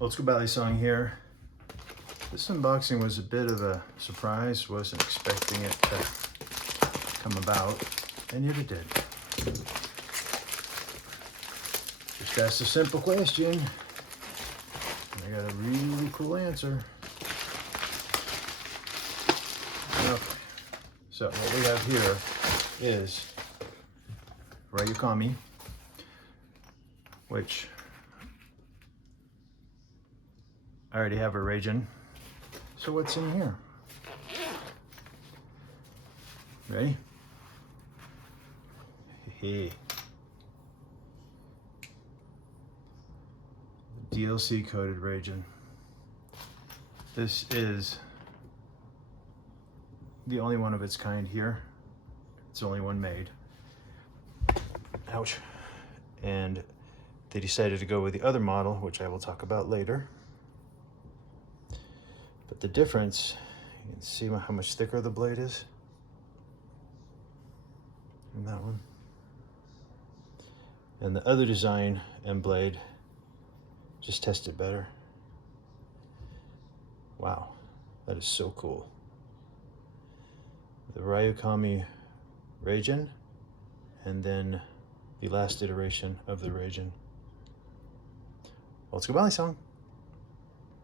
Old School Balisong here. This unboxing was a bit of a surprise. Wasn't expecting it to come about, and yet it did. Just asked a simple question, and I got a really cool answer. Okay, so what we have here is Ryukami, which I already have a Rajin. So what's in here? Ready? Hey. DLC coated Rajin. This is the only one of its kind here. It's the only one made. Ouch. And they decided to go with the other model, which I will talk about later. But the difference, you can see how much thicker the blade is in that one. And the other design and blade just tested better. Wow, that is so cool. The Ryukami Rajin, and then the last iteration of the Rajin. Let's go Balisong.